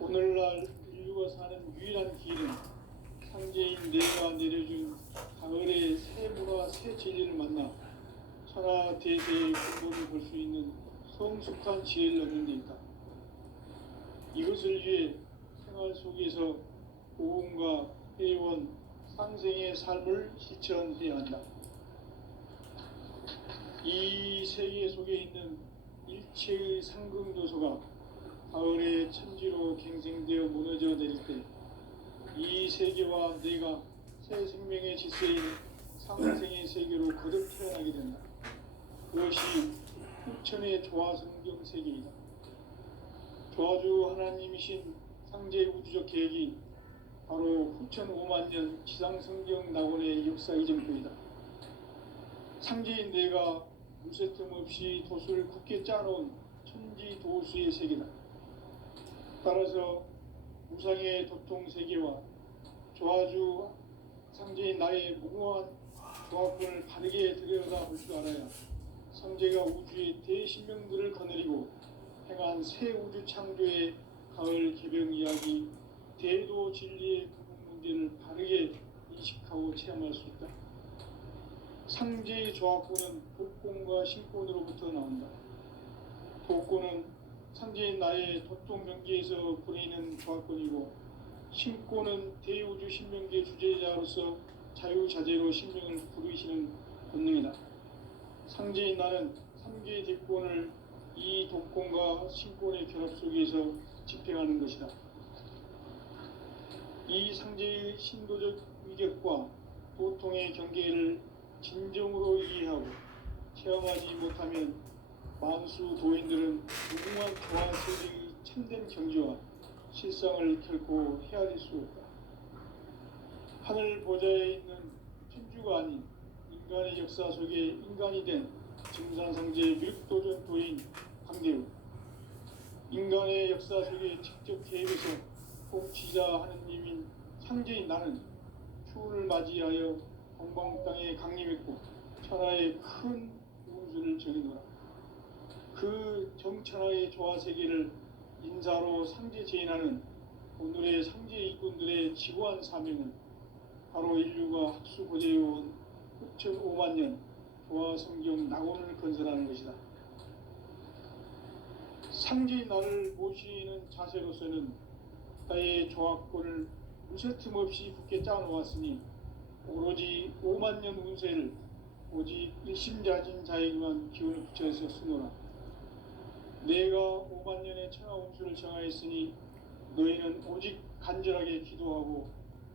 오늘날 인류가 사는 유일한 길은 상제인 내가 내려준 가을의 새 문화 새 진리를 만나 천하대대의 근본을 볼 수 있는 성숙한 지혜를 얻는 데 있다. 이것을 위해 생활 속에서 고음과 회원, 상생의 삶을 실천해야 한다. 이 세계 속에 있는 일체의 상금도서가 가을의 천지로 갱생되어 무너져 내릴 때 이 세계와 내가 새 생명의 질서인 상생의 세계로 거듭 태어나게 된다. 그것이 후천의 조화성경 세계이다. 조화주 하나님이신 상제의 우주적 계획이 바로 후천 5만 년 지상성경 낙원의 역사 이전표이다. 상제인 내가 무쇠틈 없이 돛을 굳게 짜놓은 천지 도수의 세계다. 따라서 무상의 도통 세계와 조화주 상제인 나의 무궁한 조합권을 바르게 들여다볼 줄 알아야 상제가 우주의 대신명들을 거느리고 행한 새 우주 창조의 가을 개병 이야기, 대도 진리의 구분 문제를 바르게 인식하고 체험할 수 있다. 상제의 조합권은 복권과 신권으로부터 나온다. 복권은 상제인 나의 도통 명기에서 보내는 조합권이고, 신권은 대우주 신명기의 주제자로서 자유자재로 신명을 부르시는 본능이다. 상제인 나는 3개의 뒷권을 이 독권과 신권의 결합 속에서 집행하는 것이다. 이 상제의 신도적 위격과 도통의 경계를 진정으로 이해하고 체험하지 못하면 만수 도인들은 무궁한 교환 세계의 참된 경지와 실상을 결코 헤아릴 수 없다. 하늘 보좌에 있는 천주가 아닌 인간의 역사 속에 인간이 된 증산상제의 밀도전 도인 강대우, 인간의 역사 속에 직접 개입해서 통치자 하느님인 상제인 나는 추운을 맞이하여 동방 땅에 강림했고 천하의 큰 운수를 정해놓아 그 정천하의 조화세계를 인사로 상제 제인하는 오늘의 상제 일꾼들의 지고한 사명은 바로 인류가 학수고대해온 후천 5만 년 조화성경 낙원을 건설하는 것이다. 상제인 나를 모시는 자세로서는 나의 조합권을 무쇠틈 없이 굳게 짜놓았으니 오로지 5만 년 운세를 오직 일심자진 자에게만 기운을 붙여서 쓰노라. 내가 5만 년의 천하 운수를 정하였으니 너희는 오직 간절하게 기도하고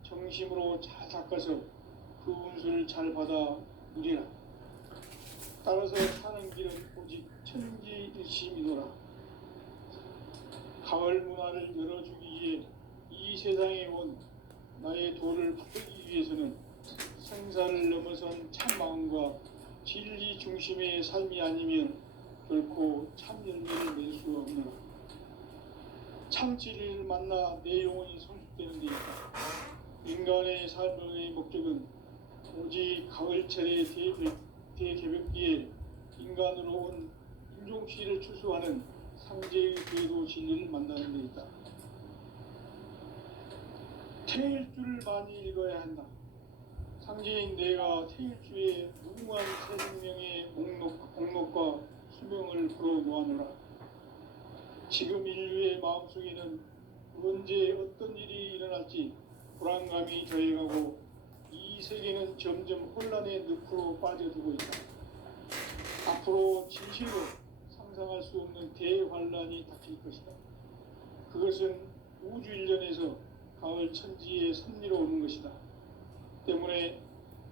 정심으로 잘 닦아서 그 운수를 잘 받아 누리라. 따라서 사는 길은 오직 천지일심이노라. 가을 문화를 열어주기 위해 이 세상에 온 나의 도를 바꾸기 위해서는 생사를 넘어선 참마음과 진리 중심의 삶이 아니면 결코 참 열매를 낼 수 없노라. 참 진리를 만나 내 영혼이 성숙되는 데 있다. 인간의 삶의 목적은 오직 가을철의 대개벽기에 인간으로 온 인종씨를 추수하는 상제의 대도 진리를 만나는 데 있다. 태일주를 많이 읽어야 한다. 상제인 내가 태일주의 무궁한 새 생명의 목록과 수명을 풀어놓아노라. 지금 인류의 마음속에는 언제 어떤 일이 일어날지 불안감이 더해가고 이 세계는 점점 혼란의 늪으로 빠져들고 있다. 앞으로 진실로 상상할 수 없는 대환란이 닥칠 것이다. 그것은 우주 일련에서 가을 천지의 섭리로 오는 것이다. 때문에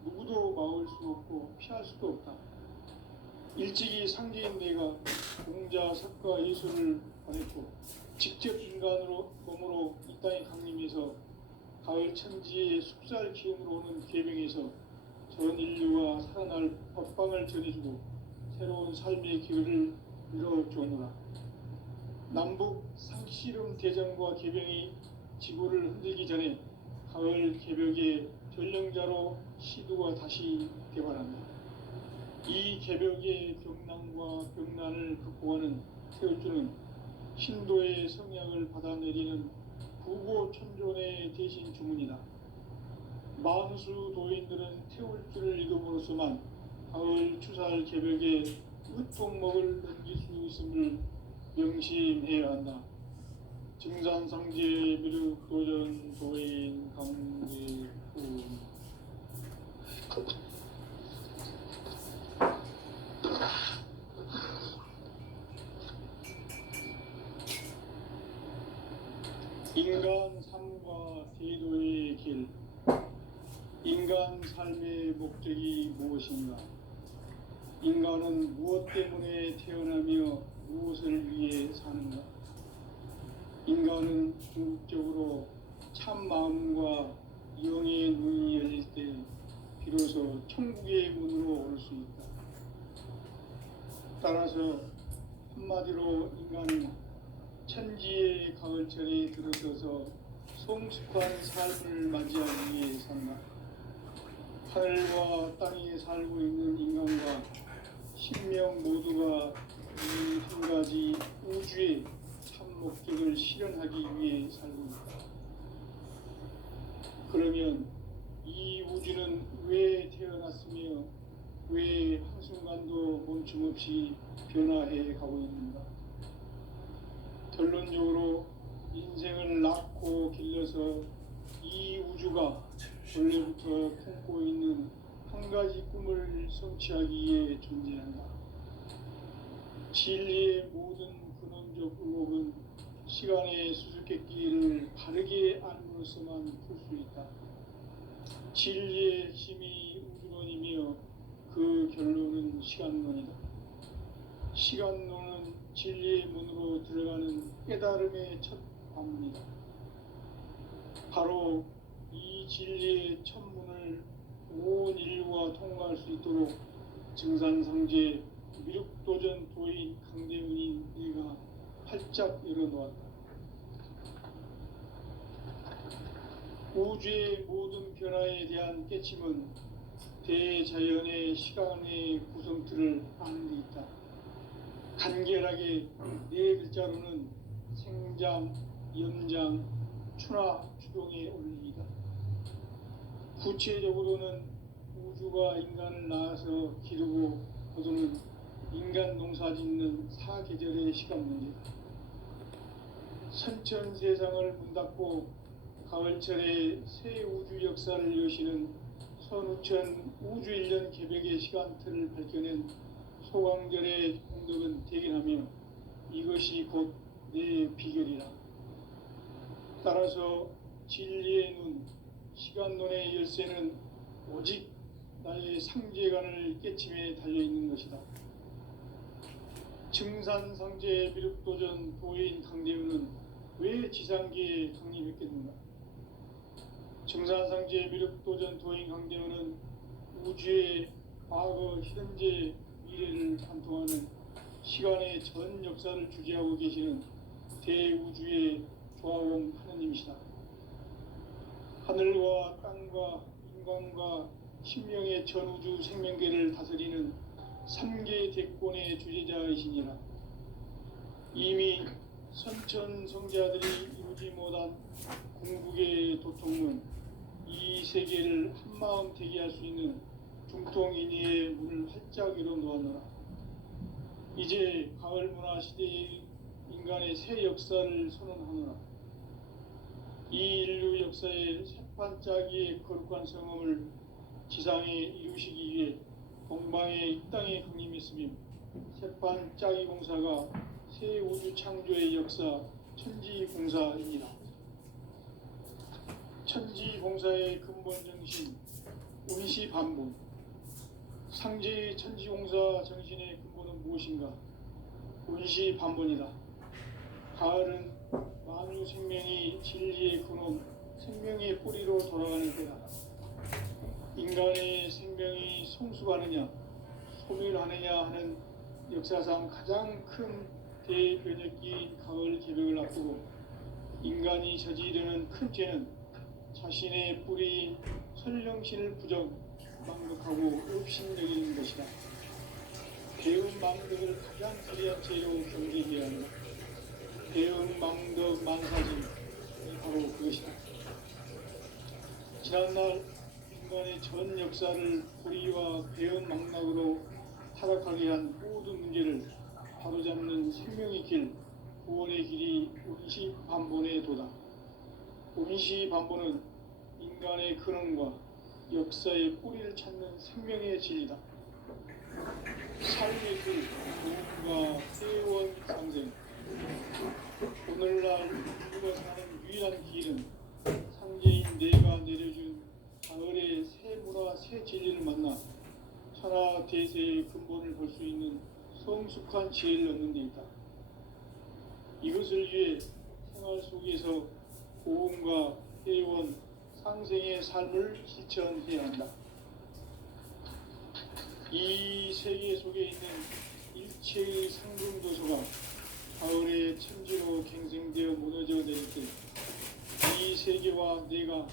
누구도 막을 수 없고 피할 수도 없다. 일찍이 상제인 내가 공자, 석가, 예술을 보냈고 직접 인간으로 몸으로 이 땅에 강림해서 가을 천지의 숲살 기운으로 오는 계명에서 전 인류가 살아날 법방을 전해주고 새로운 삶의 기회를 열어주었노라. 남북 상씨름 대전과 계병이 지구를 흔들기 전에 가을 개벽의 전령자로 시두가 다시 개발한다. 이 개벽의 병난과 병난을 극복하는 태울주는 신도의 성향을 받아내리는 부고천존의 대신 주문이다. 만수 도인들은 태울 줄을 이름으로서만 가을 추살 개벽에 으통먹을 넘길 수 있음을 명심해야 한다. 증산상제 미륵 도전 도인 강제후. 인간 삶과 세도의 길. 인간 삶의 목적이 무엇인가? 인간은 무엇 때문에 태어나며 무엇을 위해 사는가? 인간은 궁극적으로 참 마음과 영의 눈이 열릴 때 비로소 천국의 문으로 올 수 있다. 따라서 한마디로 인간은 천지의 가을철에 들어서서 성숙한 삶을 맞이하기 위해 산다. 하늘과 땅에 살고 있는 인간과 신명 모두가 이 한 가지 우주의 참 목적을 실현하기 위해 살고 있다. 그러면 이 우주는 왜 태어났으며 왜 한순간도 멈춤없이 변화해 가고 있는가? 결론적으로 인생을 낳고 길러서 이 우주가 원래부터 품고 있는 한 가지 꿈을 성취하기 위해 존재한다. 진리의 모든 근원적 의혹은 시간의 수수께끼를 바르게 알므로서만 풀 수 있다. 진리의 핵심이 우주론이며 그 결론은 시간론이다. 시간론은 진리의 문으로 들어가는 깨달음의 첫 관문이다. 바로 이 진리의 첫 문을 온 인류가 통과할 수 있도록 증산상제 미륵도전 도인 강대훈이 내가 활짝 열어놓았다. 우주의 모든 변화에 대한 깨침은 대자연의 시간의 구성틀을 아는 데 있다. 간결하게 네 글자로는 생장, 연장, 추나 추동의 원리이다. 구체적으로는 우주가 인간을 낳아서 기르고 거두는 인간 농사 짓는 사계절의 시간 문제다. 선천 세상을 문 닫고 가을철에 새 우주 역사를 여시는 선우천 우주 1년 개벽의 시간틀을 밝혀낸 소광절의 공덕은 대견하며 이것이 곧 내 비결이라. 따라서 진리의 눈, 시간론의 열쇠는 오직 나의 상제관을 깨침에 달려있는 것이다. 증산상제 미륵도전 도인 강대훈은 왜 지상계에 강림했겠는가? 증산상제 미륵도전 도인 강대훈은 우주의 과거, 현재, 미래를 관통하는 시간의 전 역사를 주재하고 계시는 대우주의 조화원 하느님이시다. 하늘과 땅과 인간과 신명의 전우주 생명계를 다스리는 3개 대권의 주제자이시니라. 이미 선천성자들이 이루지 못한 궁극의 도통은 이 세계를 한마음 되게 할 수 있는 중통인의의 문을 활짝 열어놓았노라. 이제 가을 문화 시대의 인간의 새 역사를 선언하노라. 이 인류 역사의 새판짜기의 거룩한 성험을 지상에 이루시기 위해 동방의 이 땅에 강림했으며 새판짜기 공사가 새 우주 창조의 역사 천지공사입니다. 천지공사의 근본 정신 운시반분. 상제의 천지공사 정신의 근본은 무엇인가? 운시반분이다. 가을은 만유 생명이 진리의 근원, 생명의 뿌리로 돌아가는 때다. 인간의 생명이 성숙하느냐, 소멸하느냐 하는 역사상 가장 큰 대변혁기인 가을 개벽을 앞두고 인간이 저지르는 큰 죄는 자신의 뿌리인 설령신을 망덕하고 업신여기는 것이다. 배운 망덕을 가장 거대한 죄로 경계해야 한다. 배운 망덕 만사진, 바로 그것이다. 지난날 인간의 전 역사를 불의와 배은망락으로 타락하게 한 모든 문제를 바로잡는 생명의 길, 구원의 길이 운시반본의 도다. 운시반본은 인간의 근원과 역사의 뿌리를 찾는 생명의 진리다. 삶의 길, 구원과 회원 상생. 오늘날 우리가 사는 유일한 길은 상제인 내가 내려준 가을의 새 문화, 새 진리를 만나 천하 대세의 근본을 볼 수 있는 성숙한 지혜를 얻는 데 있다. 이것을 위해 생활 속에서 고음과 회원, 상생의 삶을 실천해야 한다. 이 세계 속에 있는 일체의 상승도서가 가을의 천지로 갱생되어 무너져 내릴 때 이 세계와 내가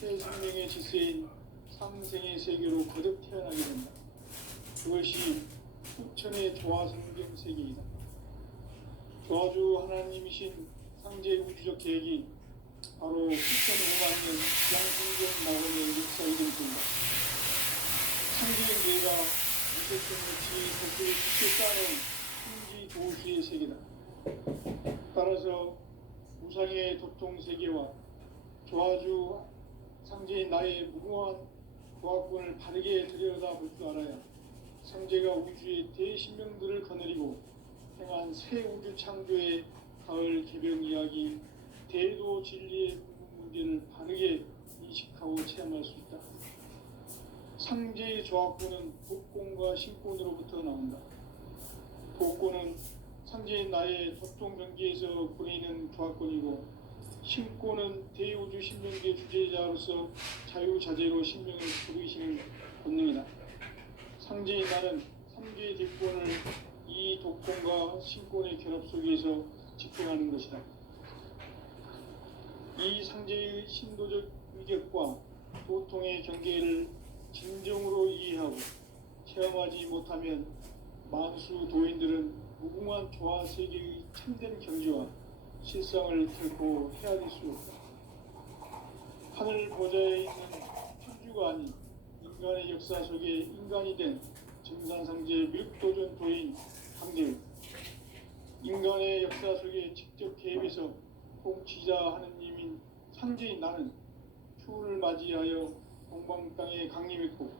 새 생명의 질서인 상생의 세계로 거듭 태어나게 된다. 그것이 후천의 조화성경 세계이다. 조화주 하나님이신 상제 우주적 계획이 바로 9,500만 년 양성경 낙원의 역사이던 때이다. 상제의 내가 미세천같이 도시를 깊게 쌓는 신지 도시의 세계다. 따라서 우상의 도통 세계와 조화주 상제의 나의 무궁한 조합권을 바르게 들여다볼 줄 알아야 상제가 우주의 대신명들을 거느리고 행한 새 우주 창조의 가을 개병 이야기, 대도 진리의 문제를 바르게 인식하고 체험할 수 있다. 상제의 조합권은 복권과 신권으로부터 나온다. 복권은 상제의 나의 도통 경계에서 보내는 조합권이고, 신권은 대우주 신명계 주제자로서 자유자재로 신명을 부르시는 본능이다. 상제의 나는 3개의 대권을 이 독권과 신권의 결합 속에서 집행하는 것이다. 이 상제의 신도적 위격과 도통의 경계를 진정으로 이해하고 체험하지 못하면 만수 도인들은 무궁한 조화 세계의 참된 경지와 실상을 결코 헤아릴 수 없다. 하늘 보좌에 있는 천주가 아닌 인간의 역사 속에 인간이 된 정산상제 밀도전 도인 상제의 인간의 역사 속에 직접 개입해서 통치자 하느님인 상제인 나는 추운을 맞이하여 동방 땅에 강림했고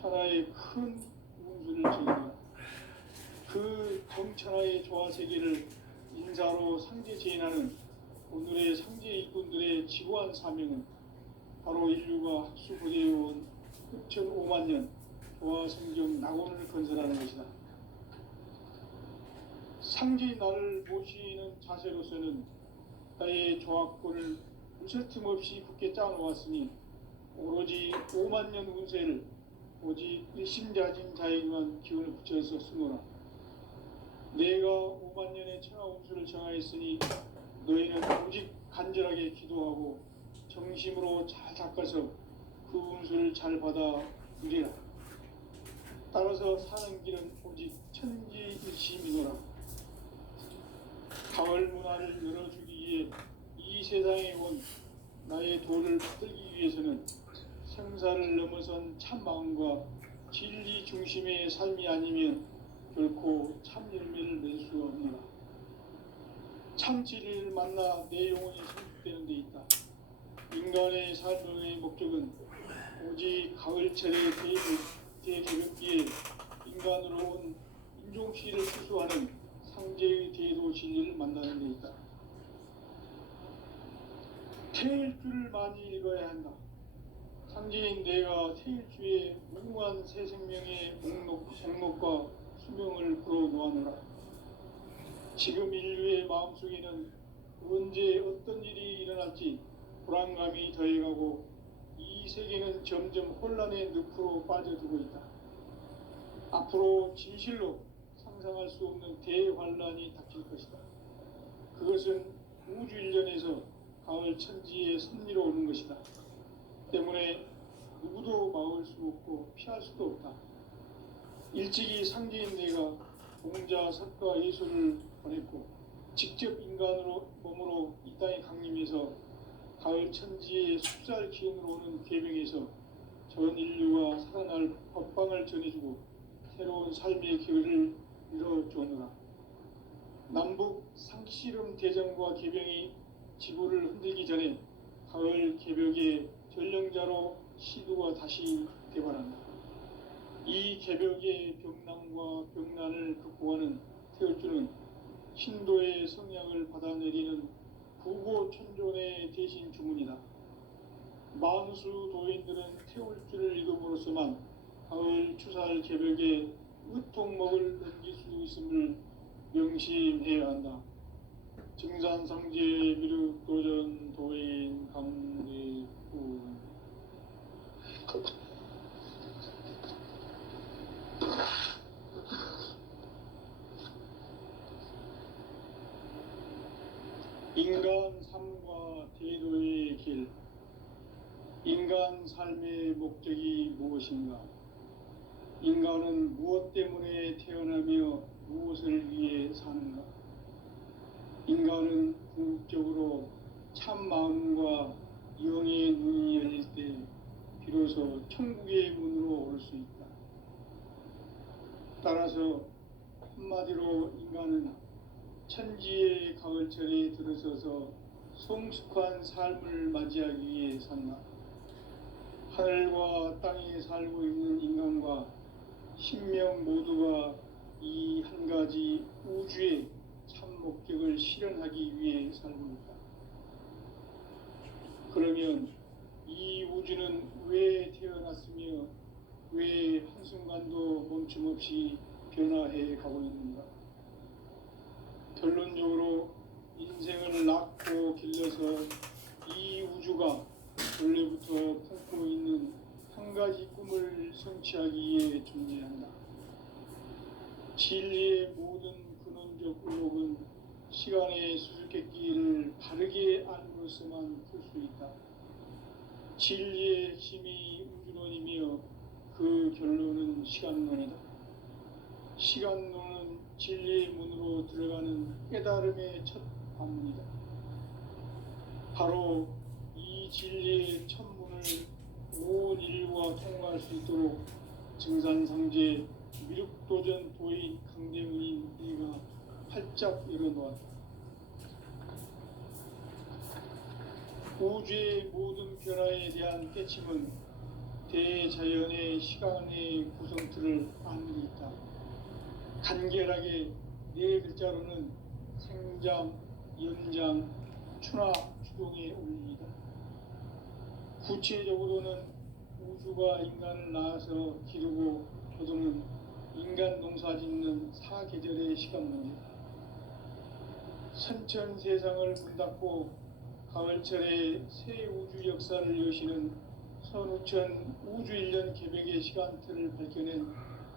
천하의 큰 운수를 즐긴다. 그 정천하의 조화 세계를 인사로 상제 제인하는 오늘의 상제 일꾼들의 지고한 사명은 바로 인류가 학수고대해온 6,500만 년 조화 성경 낙원을 건설하는 것이다. 상제의 나를 모시는 자세로서는 나의 조합권을 무설틈 없이 굳게 짜놓았으니 오로지 5만 년 운세를 오직 일심자진 자에게만 기운을 붙여서 쓰노라. 내가 5만 년의 천하 운수를 정하였으니 너희는 오직 간절하게 기도하고 정심으로 잘 닦아서 그 운수를 잘 받아 누리라. 따라서 사는 길은 오직 천지일심이노라. 가을 문화를 열어주기 위해 이 세상에 온 나의 도를 받들기 위해서는 생사를 넘어선 참마음과 진리 중심의 삶이 아니면 결코 참 열매를 낼 수 없노라. 참 진리를 만나 내 영혼이 성숙되는 데 있다. 인간의 삶의 목적은 오직 가을철의 대개벽기에 인간으로 온 인종시를 수수하는 상제의 대도 진리를 만나는 데 있다. 태일주를 많이 읽어야 한다. 상제인 내가 태일주의 무궁한 새 생명의 목록과 수명을 불어놓아노라. 지금 인류의 마음속에는 언제 어떤 일이 일어날지 불안감이 더해가고 이 세계는 점점 혼란의 늪으로 빠져들고 있다. 앞으로 진실로 상상할 수 없는 대환란이 닥칠 것이다. 그것은 우주 일련에서 가을 천지의 섭리로 오는 것이다. 때문에 누구도 막을 수 없고 피할 수도 없다. 일찍이 상제인 내가 공자, 석가, 예수를 보냈고 직접 인간으로 몸으로 이 땅에 강림해서 가을 천지의 숲살 기운으로 오는 계병에서 전 인류가 살아날 법방을 전해주고 새로운 삶의 기회를 열어주느라. 남북 상씨름 대전과 계병이 지구를 흔들기 전에 가을 개벽의 전령자로 시두가 다시 대발한다. 이 개벽의 병남과 병난을 극복하는 태울주는 신도의 성향을 받아내리는 구고천존의 대신 주문이다. 만수 도인들은 태울주를 읽음으로써만 가을 추살 개벽에 으통먹을 넘길 수 있음을 명심해야 한다. 증산상제 미륵 도전 도인 강대구. 인간 삶과 대도의 길. 인간 삶의 목적이 무엇인가? 인간은 무엇 때문에 태어나며 무엇을 위해 사는가? 인간은 궁극적으로 참 마음과 영의 눈이 열릴 때 비로소 천국의 문으로 올 수 있다. 따라서 한마디로 인간은 천지의 가을철에 들어서서 성숙한 삶을 맞이하기 위해 산다. 하늘과 땅에 살고 있는 인간과 신명 모두가 이 한 가지 우주의 참 목적을 실현하기 위해 살고 있다. 그러면 이 우주는 왜 태어났으며 왜 한순간도 멈춤없이 변화해 가고 있는가? 결론적으로 인생을 낳고 길러서 이 우주가 원래부터 품고 있는 한 가지 꿈을 성취하기 위해 존재한다. 진리의 모든 근원적 의혹은 시간의 수수께끼를 바르게 알므로서만 풀 수 있다. 진리의 핵심이 우주론이며 그 결론은 시간론이다. 시간론은 진리의 문으로 들어가는 깨달음의 첫 관문이다. 바로 이 진리의 첫 문을 온 인류가 통과할 수 있도록 증산상제 미륵도전 도인 강대문인 이가 활짝 열어놓았다. 우주의 모든 변화에 대한 깨침은 대자연의 시간의 구성틀을 아는 데 있다. 간결하게 네 글자로는 생장, 연장, 추나 추동의 원리이다. 구체적으로는 우주가 인간을 낳아서 기르고 거두는 인간 농사 짓는 사계절의 시간 문제다. 선천 세상을 문 닫고 가을철에 새 우주 역사를 여시는 선우천 우주 1년 개벽의 시간틀을 밝혀낸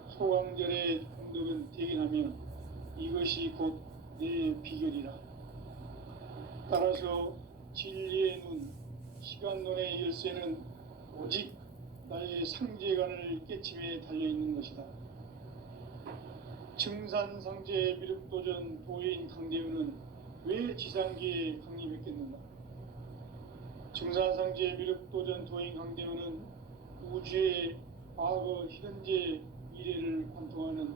소강절의 공덕은 대견하며 이것이 곧 내 비결이라. 따라서 진리의 눈, 시간론의 열쇠는 오직 나의 상제관을 깨침에 달려있는 것이다. 증산상제 미륵도전 도인 강대우는 왜 지상계에 강림했겠는가? 증산상제 미륵도전 도인 강대우는 우주의 과거, 현재, 미래를 관통하는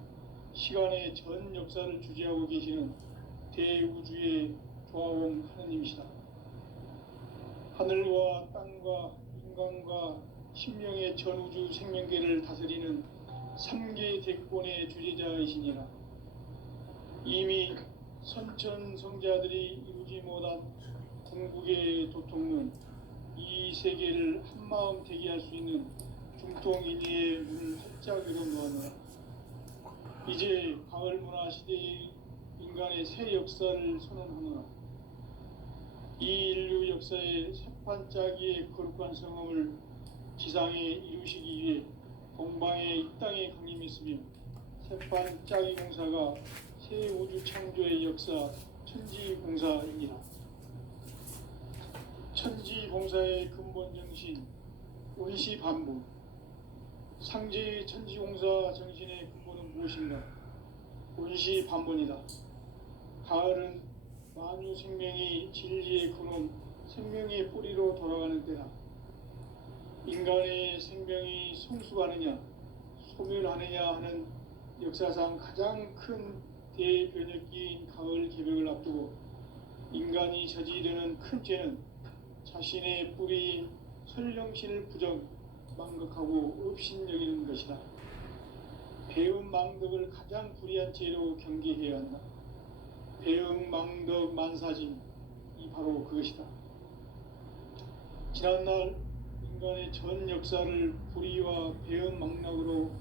시간의 전 역사를 주재하고 계시는 대우주의 조화원 하느님이시다. 하늘과 땅과 인간과 신명의 전우주 생명계를 다스리는 3개 대권의 주제자이시니라. 이미 선천성자들이 이루지 못한 궁극의 도통론, 이 세계를 한마음 되게 할 수 있는 중통인의의 문을 활짝 열어놓았노라. 이제 가을 문화 시대의 인간의 새 역사를 선언하노라. 이 인류 역사의 새판짜기의 거룩한 성험을 지상에 이루시기 위해 동방의 이 땅에 강림했으며 새판짜기 공사가 새 우주 창조의 역사 천지공사이니라. 천지공사의 근본 정신 원시반복. 상제의 천지공사 정신의 근본은 무엇인가? 원시반본이다. 가을은 만유 생명이 진리의 근원 생명의 뿌리로 돌아가는 때다. 인간의 생명이 성숙하느냐 소멸하느냐 하는 역사상 가장 큰 대변혁기인 가을 개벽을 앞두고 인간이 저지르는 큰 죄는 자신의 뿌리인 설령신을 부정 망각하고 업신여기는 것이다. 배음 망덕을 가장 불의한 죄로 경계해야 한다. 배음 망덕 만사짐이 바로 그것이다. 지난날 인간의 전 역사를 불의와 배음 망락으로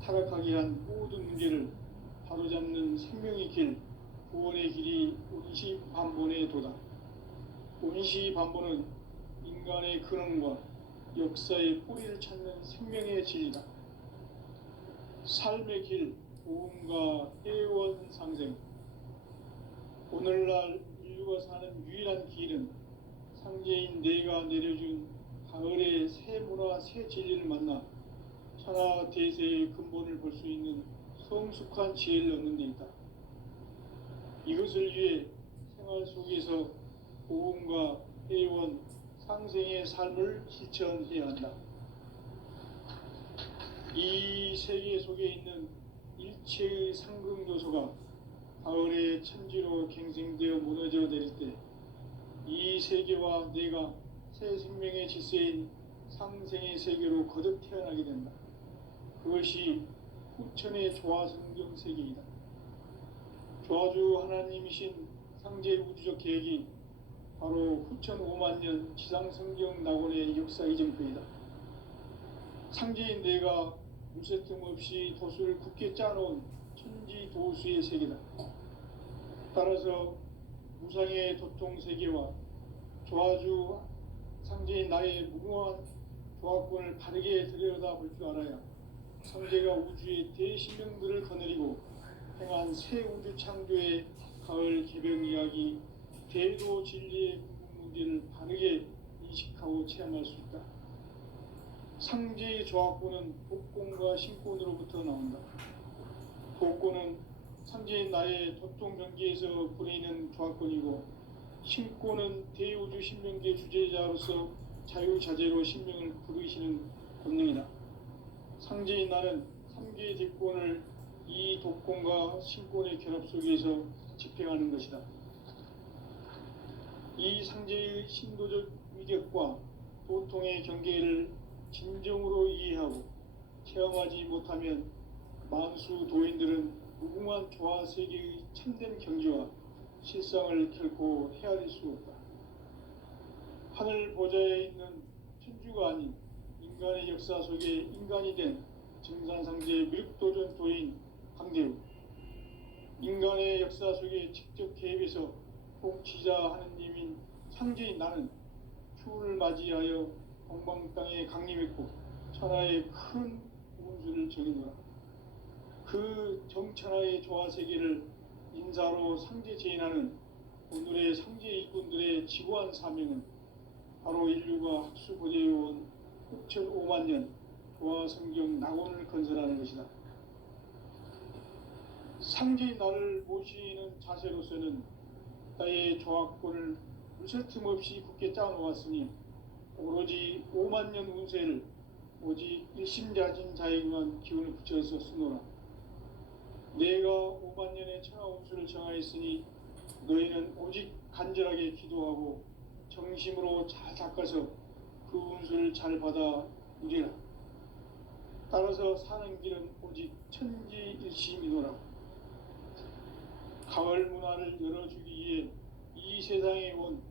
타락하게 한 모든 문제를 바로잡는 생명의 길, 구원의 길이 운시반본의 도다. 운시반본은 인간의 근원과 역사의 뿌리를 찾는 생명의 진리다. 삶의 길, 보험과 해원 상생. 오늘날 인류가 사는 유일한 길은 상제인 내가 내려준 가을의 새 문화, 새 진리를 만나 천하 대세의 근본을 볼 수 있는 성숙한 지혜를 얻는 데 있다. 이것을 위해 생활 속에서 보험과 해원, 상생의 삶을 실천해야 한다. 이 세계 속에 있는 일체의 상극 요소가 가을의 천지로 갱생되어 무너져 내릴 때 이 세계와 내가 새 생명의 질서인 상생의 세계로 거듭 태어나게 된다. 그것이 후천의 조화성경 세계이다. 조화주 하나님이신 상제 우주적 계획이 바로 후천 5만년 지상성경 낙원의 역사 이정표이다. 상제인 내가 무쇠틈 없이 도수를 굳게 짜놓은 천지 도수의 세계다. 따라서 무상의 도통 세계와 조화주 상제인 나의 무궁한 조화권을 바르게 들여다볼 줄 알아야 상제가 우주의 대신령들을 거느리고 행한 새 우주 창조의 가을 개벽 이야기, 대도 진리의 문제를 바르게 인식하고 체험할 수 있다. 상제의 조화권은 복권과 신권으로부터 나온다. 복권은 상제인 나의 도통 경계에서 부리는 조화권이고, 신권은 대우주 신명계 주제자로서 자유자재로 신명을 부르시는 권능이다. 상제인 나는 3개의 대권을 이 독권과 신권의 결합 속에서 집행하는 것이다. 이 상제의 신도적 위력과 도통의 경계를 진정으로 이해하고 체험하지 못하면 만수 도인들은 무궁한 조화 세계의 참된 경지와 실상을 결코 헤아릴 수 없다. 하늘 보좌에 있는 천주가 아닌 인간의 역사 속에 인간이 된 정산상제의 미륵도전 도인 강대우, 인간의 역사 속에 직접 개입해서 통치자 하느님인 상제인 나는 추운을 맞이하여 동방 땅에 강림했고 천하의 큰 운수를 정해놓아 그 정천하의 조화 세계를 인사로 상제 제인하는 오늘의 상제 일꾼들의 지고한 사명은 바로 인류가 학수고대해온 후천 5만년 조화 성경 낙원을 건설하는 것이다. 상제인 나를 모시는 자세로서는 나의 조화권을 무쇠틈 없이 굳게 짜놓았으니 오로지 5만년 운세를 오직 일심자진 자에게만 기운을 붙여서 쓰노라. 내가 5만년의 천하 운수를 정하였으니 너희는 오직 간절하게 기도하고 정심으로 잘 닦아서 그 운수를 잘 받아 누리라. 따라서 사는 길은 오직 천지일심이노라. 가을 문화를 열어주기 위해 이 세상에 온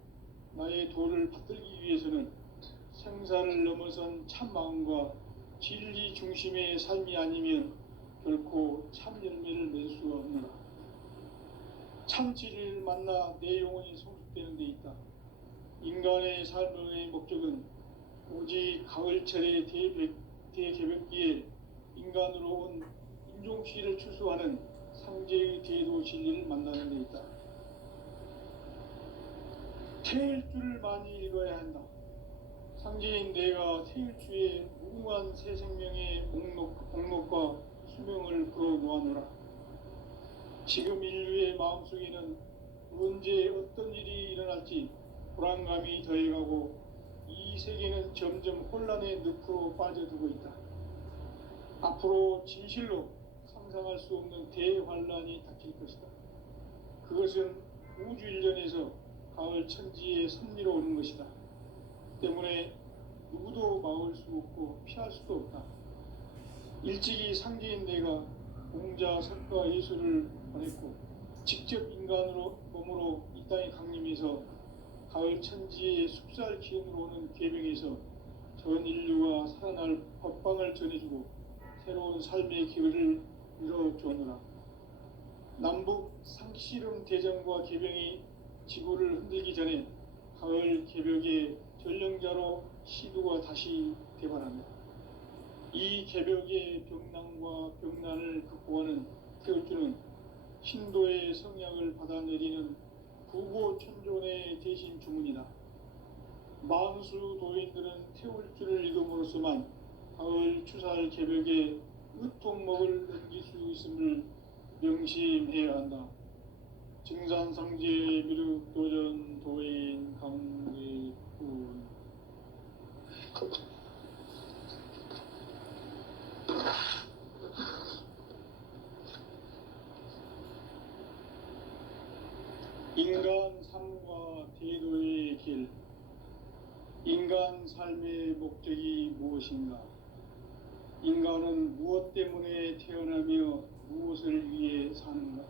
나의 도를 받들기 위해서는 생사를 넘어선 참마음과 진리 중심의 삶이 아니면 결코 참 열매를 맺을 수가 없노라. 참 진리를 만나 내 영혼이 성숙되는 데 있다. 인간의 삶의 목적은 오직 가을철의 대개벽기에 인간으로 온 인종시를 추수하는 상제의 대도 진리를 만나는 데 있다. 태일주를 많이 읽어야 한다. 상제인 내가 태일주의 무궁한 새 생명의 목록과 수명을 풀어놓아노라. 지금 인류의 마음속에는 언제 어떤 일이 일어날지 불안감이 더해가고 이 세계는 점점 혼란의 늪으로 빠져들고 있다. 앞으로 진실로 상상할 수 없는 대환란이 닥칠 것이다. 그것은 우주 일련에서 가을 천지의 섭리로 오는 것이다. 때문에 누구도 막을 수 없고 피할 수도 없다. 일찍이 상제인 내가 공자, 석가, 예수를 보냈고 직접 인간으로 몸으로 이 땅에 강림해서 가을 천지의 숲살 기운으로 오는 계명에서 전 인류가 살아날 법방을 전해주고 새로운 삶의 기회를 이뤄주었노라. 남북 상씨름 대전과 계병이 지구를 흔들기 전에 가을 개벽의 전령자로 시두가 다시 대발합니다. 이 개벽의 병난과 병난을 극복하는 태울주는 신도의 성약을 받아내리는 부고천존의 대신 주문이다. 만수 도인들은 태울주를 읽음으로써만 가을 추살 개벽의 으통목을 넘길 수 있음을 명심해야 한다. 증산상제 미륵도전 도인 강대군. 인간 삶과 대도의 길. 인간 삶의 목적이 무엇인가? 인간은 무엇 때문에 태어나며 무엇을 위해 사는가?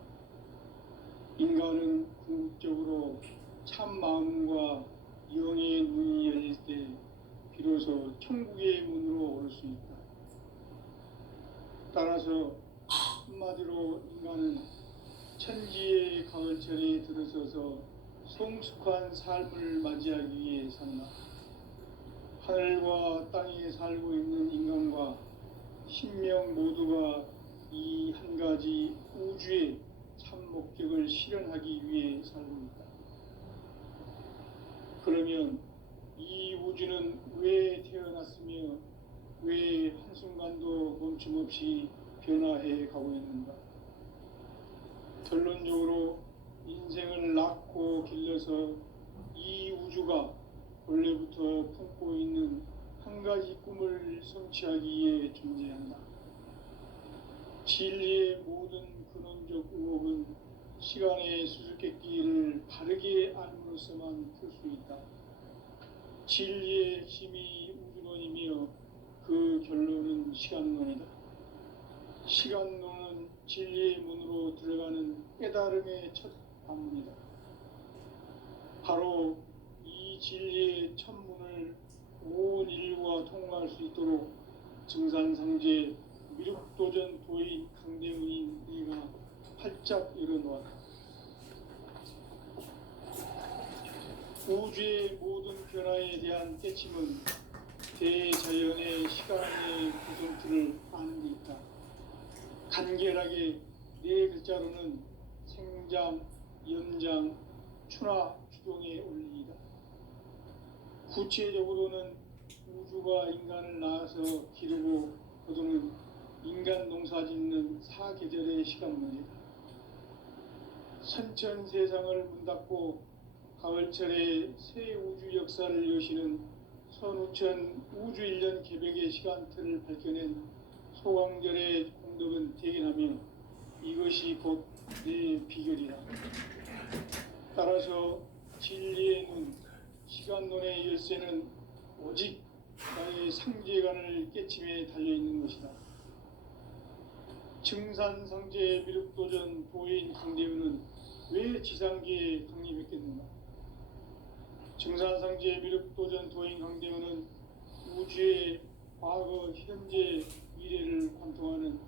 인간은 궁극적으로 참 마음과 영의 눈이 열릴 때 비로소 천국의 문으로 올 수 있다. 따라서 한마디로 인간은 천지의 가을철에 들어서서 성숙한 삶을 맞이하기 위해 산다. 하늘과 땅에 살고 있는 인간과 신명 모두가 이 한 가지 우주의 참 목적을 실현하기 위해 살고 있다. 그러면 이 우주는 왜 태어났으며 왜 한순간도 멈춤없이 변화해 가고 있는가? 결론적으로 인생을 낳고 길러서 이 우주가 원래부터 품고 있는 한 가지 꿈을 성취하기 위해 존재한다. 진리의 모든 근원적 의혹은 시간의 수수께끼를 바르게 알므로써만 풀 수 있다. 진리의 핵심이 우주론이며 그 결론은 시간론이다. 시간론은 진리의 문으로 들어가는 깨달음의 첫 관문이다. 바로 이 진리의 첫 문을 온 인류가 통과할 수 있도록 증산상제 미륵도전 도인 강대문인 네가 활짝 열어놓았다. 우주의 모든 변화에 대한 깨침은 대자연의 시간의 구성틀을 아는 데 있다. 간결하게 네 글자로는 생장, 연장, 추나 추동의 원리이다. 구체적으로는 우주가 인간을 낳아서 기르고 거두는 인간 농사 짓는 사계절의 시간문이다. 선천 세상을 문 닫고 가을철에 새 우주 역사를 여시는 선우천 우주일년 개벽의 시간틀을 밝혀낸 소강절의 공덕은 대견하며 이것이 곧 내 비결이다. 따라서 진리의 눈, 시간론의 열쇠는 오직 나의 상제관을 깨침에 달려있는 것이다. 증산상제 미륵도전 도인 강대훈은 왜 지상계에 강림했겠는가? 증산상제 미륵도전 도인 강대훈은 우주의 과거, 현재, 미래를 관통하는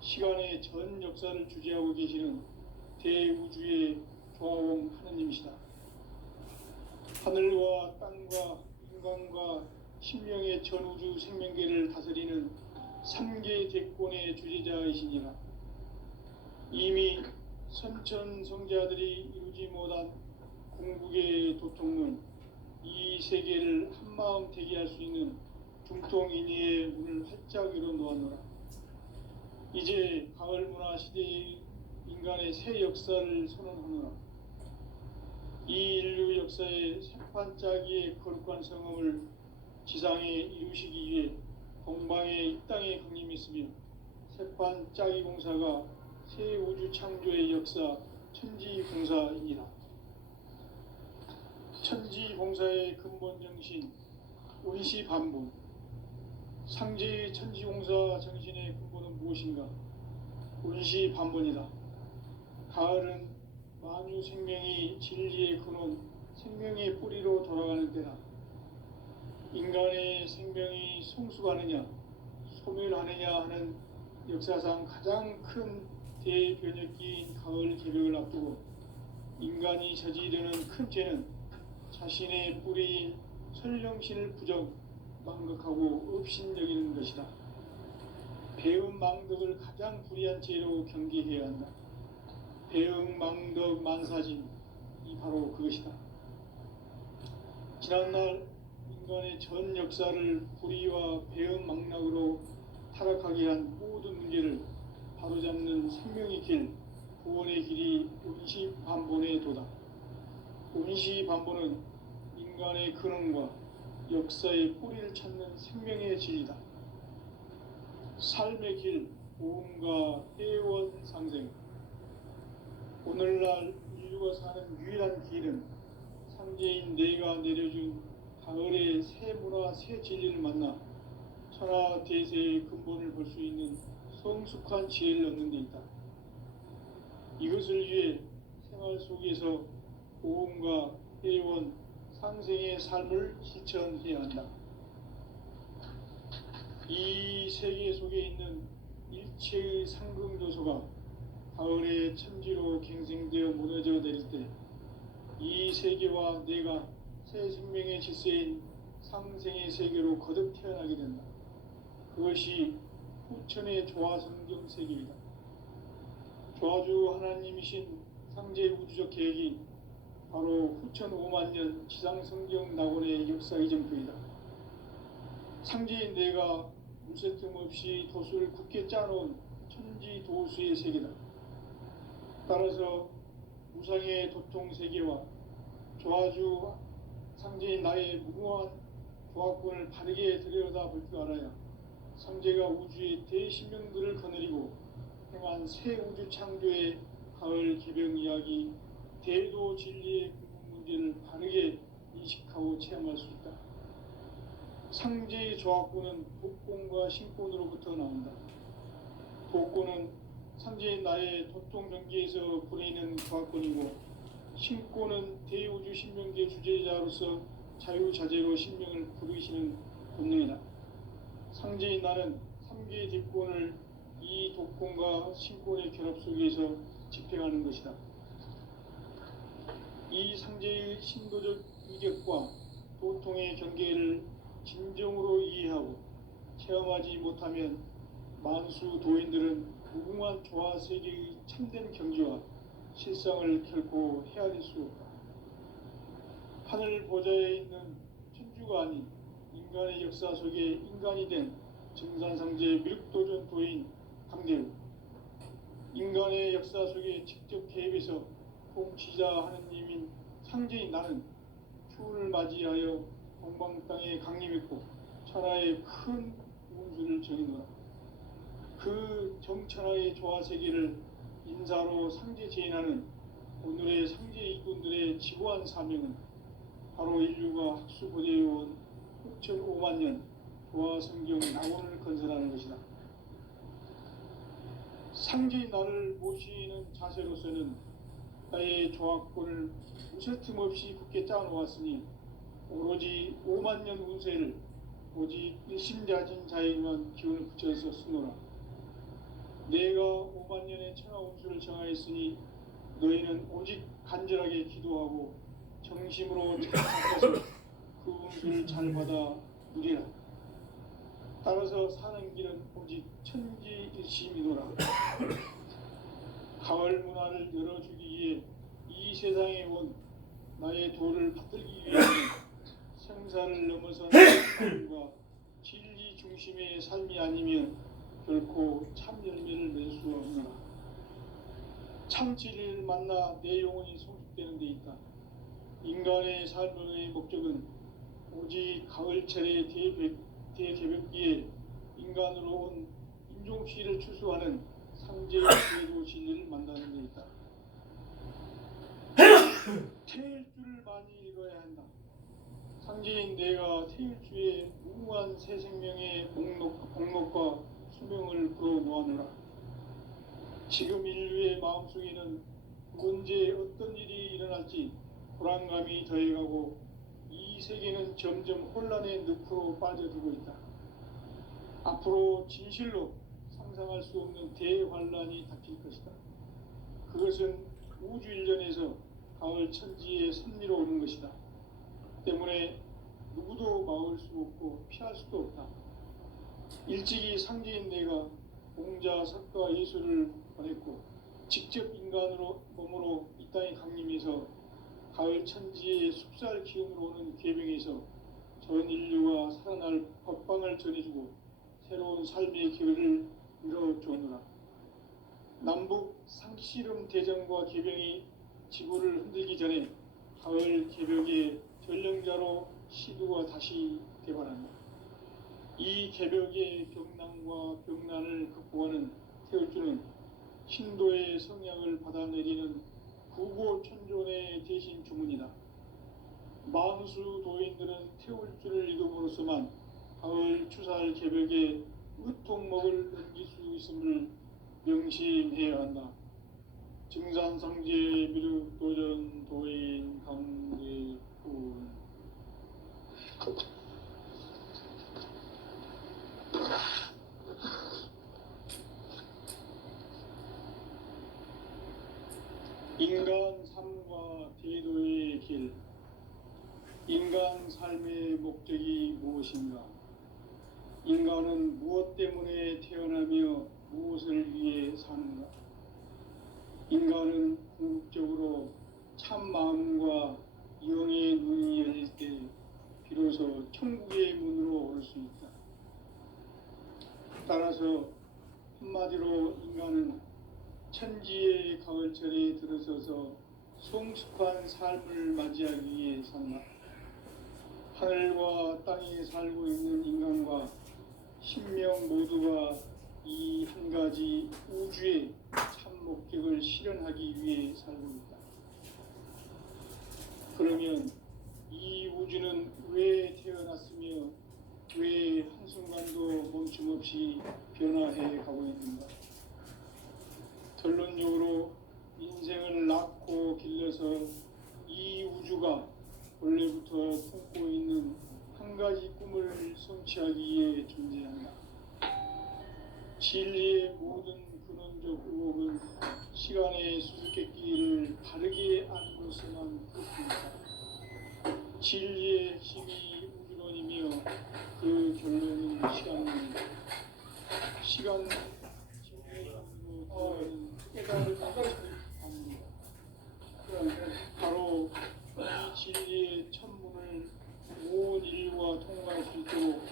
시간의 전 역사를 주재하고 계시는 대우주의 조화원 하느님이시다. 하늘과 땅과 인간과 신명의 전우주 생명계를 다스리는 3계 대권의 주재자이시니라. 이미 선천성자들이 이루지 못한 궁극의 도통론, 이 세계를 한마음 되게 할 수 있는 중통인의의 문을 활짝 열어놓았노라. 이제 가을 문화 시대의 인간의 새 역사를 선언하노라. 이 인류 역사 역사의 새판짜기의 거룩한 성함을 지상에 이루시기 위해 동방의 이 땅에 강림했으며 새판짜기 공사가 새 우주 창조의 역사 천지봉사입니다. 천지봉사의 근본 정신 운시반본. 상제의 천지공사 정신의 근본은 무엇인가? 운시반본이다. 가을은 만유 생명이 진리의 근원, 생명의 뿌리로 돌아가는 때다. 인간의 생명이 성숙하느냐, 소멸하느냐 하는 역사상 가장 큰 대변혁기인 가을 개벽을 앞두고 인간이 저지르는 큰 죄는 자신의 뿌리인 설령신을 부정, 망각하고 업신여기는 것이다. 배음 망덕을 가장 불의한 죄로 경계해야 한다. 배음 망덕 만사진, 이 바로 그것이다. 지난날 인간의 전 역사를 불의와 배음 망락으로 타락하게 한 모든 문제를 바로잡는 생명의 길, 구원의 길이 운시반본의 도다. 운시반본은 인간의 근원과 역사의 뿌리를 찾는 생명의 진리다. 삶의 길, 보험과 애원상생. 오늘날 인류가 사는 유일한 길은 상제인 내가 내려준 가을의 새 문화, 새 진리를 만나 천하대세의 근본을 볼 수 있는 성숙한 지혜를 얻는 데 있다. 이것을 위해 생활 속에서 보험과 애원, 상생의 삶을 실천해야 한다. 이 세계 속에 있는 일체의 상승조소가 가을의 천지로 갱생되어 무너져 내릴 때 이 세계와 내가 새 생명의 질서인 상생의 세계로 거듭 태어나게 된다. 그것이 후천의 조화성경 세계이다. 조화주 하나님이신 상제 우주적 계획이 바로 후천 5만 년 지상성경 낙원의 역사 이정표이다. 상제인 내가 무쇠틈 없이 도수를 굳게 짜놓은 천지 도수의 세계다. 따라서 무상의 도통 세계와 조화주 상제인 나의 무궁한 조화권을 바르게 들여다볼 줄 알아야 상제가 우주의 대신명들을 거느리고 행한 새 우주 창조의 가을 개벽 이야기, 대도 진리의 근본 문제를 바르게 인식하고 체험할 수 있다. 상제의 조화권은 도권과 신권으로부터 나온다. 도권은 상제인 나의 도통 경계에서 부리는 조화권이고, 신권은 대우주 신명계 주제자로서 자유자재로 신명을 부르시는 본능이다. 상제인 나는 3개의 뒷권을 이 도권과 신권의 결합 속에서 집행하는 것이다. 이 상제의 신도적 위격과 도통의 경계를 진정으로 이해하고 체험하지 못하면 만수 도인들은 무궁한 조화 세계의 참된 경지와 실상을 결코 헤아릴 수 없다. 하늘 보좌에 있는 천주가 아닌 인간의 역사 속에 인간이 된 증산상제 밀도전 도인 강대우, 인간의 역사 속에 직접 개입해서 통치자 하느님인 상제인 나는 추운을 맞이하여 동방 땅에 강림했고 천하의 큰 운수를 정해놓아 그 정천하의 조화세계를 인사로 상제 제인하는 오늘의 상제 일꾼들의 지고한 사명은 바로 인류가 학수고대해온 6,5만 년 조화성경 낙원을 건설하는 것이다. 상제인 나를 모시는 자세로서는 나의 조화권을 무쇠틈 없이 굳게 짜놓았으니 오로지 5만 년 운세를 오직 일심자진 자에게만 기운을 붙여서 쓰노라. 내가 5만 년의 천하 운수를 정하였으니 너희는 오직 간절하게 기도하고 정심으로 찾아서 그 운수를 잘 받아 누리라. 따라서 사는 길은 오직 천지일심이노라. 가을 문화를 열어주기 위해 이 세상에 온 나의 도를 받들기 위해서는 생사를 넘어선 삶과 진리 중심의 삶이 아니면 결코 참 열매를 맺을 수 없노라. 참 진리를 만나 내 영혼이 성숙되는 데 있다. 인간의 삶의 목적은 오직 가을철의 대개벽기에 인간으로 온 인종시를 추수하는 상제의 제도 진리를 만나는 데 있다. 태일주를 많이 읽어야 한다. 상제인 내가 태일주의 무궁한 새 생명의 목록과 수명을 불어놓아노라. 지금 인류의 마음속에는 언제 어떤 일이 일어날지 불안감이 더해가고 이 세계는 점점 혼란의 늪으로 빠져들고 있다. 앞으로 진실로 상상할 수 없는 대환란이 닥칠 것이다. 그것은 우주 일련에서 가을 천지의 섭리로 오는 것이다. 때문에 누구도 막을 수 없고 피할 수도 없다. 일찍이 상제인 내가 공자, 석가, 예수를 보냈고 직접 인간으로 몸으로 이 땅에 강림해서 가을 천지의 숲살 기운으로 오는 계명에서 전 인류가 살아날 법방을 전해주고 새로운 삶의 기회를 열어주노라. 남북 상씨름 대전과 계병이 지구를 흔들기 전에 가을 개벽의 전령자로 시두가 다시 개발한다. 이 개벽의 병난과 병난을 극복하는 태울주는 신도의 성향을 받아내리는 구고천존의 대신 주문이다. 만수 도인들은 태울주를 읽음으로써만 가을 추살 개벽의 으통목을 넘길 수 있음을 명심해야 한다. 증산상제 미륵도전 도인 강대군. 인간 삶과 대도의 길. 인간 삶의 목적이 무엇인가? 인간은 무엇 때문에 태어나며 무엇을 위해 사는가? 인간은 궁극적으로 참 마음과 영의 눈이 열릴 때 비로소 천국의 문으로 올 수 있다. 따라서 한마디로 인간은 천지의 가을철에 들어서서 성숙한 삶을 맞이하기 위해 산다. 하늘과 땅에 살고 있는 인간과 신명 모두가 이 한 가지 우주의 참 목적을 실현하기 위해 살고 있다. 그러면 이 우주는 왜 태어났으며 왜 한순간도 멈춤없이 변화해 가고 있는가? 결론적으로 인생을 낳고 길러서 이 우주가 원래부터 품고 있는 한 가지 꿈을 성취하기 위해 존재한다. 진리의 모든 근원적 의혹은 시간의 수수께끼를 바르게 알고서만 그렇습니다. 진리의 핵심이 우주론이며 그 결론은 시간론이다. 시간 진리론으로 깨달음을 합니다. 바로 이 진리의 천문을 온 인류가 통과할 수 있도록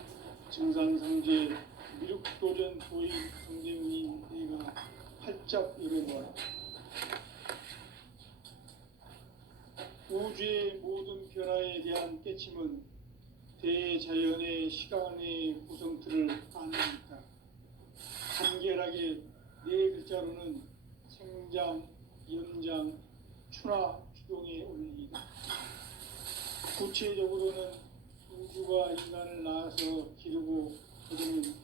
증산상제 미륵도전 도인 강대훈이 내가 활짝 열어보아라. 우주의 모든 변화에 대한 깨침은 대자연의 시간의 구성틀을 아닙니다. 간결하게 네 글자로는 생장, 연장, 추나 추동의 원리이다. 구체적으로는 우주가 인간을 낳아서 기르고 거두는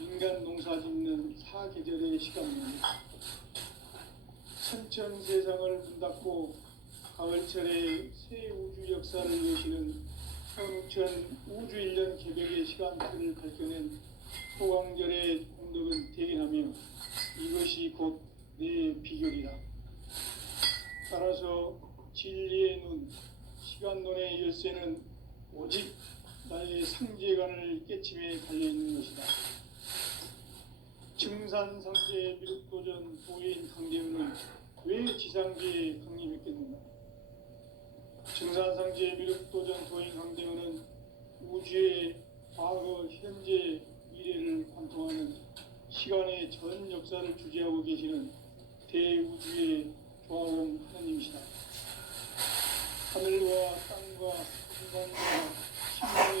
인간 농사 짓는 사계절의 시간입니다. 천천 세상을 문 닫고 가을철에 새 우주 역사를 여시는 현우천 우주 1년 개벽의 시간틀을 밝혀낸 소강절의 공덕은 대견하며 이것이 곧 내 비결이다. 따라서 진리의 눈, 시간론의 열쇠는 오직 나의 상제관을 깨침에 달려있는 것이다. 증산상제 미륵도전 도인 강대훈은 왜 지상계에 강림했겠는가? 증산상제 미륵도전 도인 강대훈은 우주의 과거, 현재, 미래를 관통하는 시간의 전 역사를 주재하고 계시는 대우주의 조화원 하나님이시다. 하늘과 땅과 생명과 심령의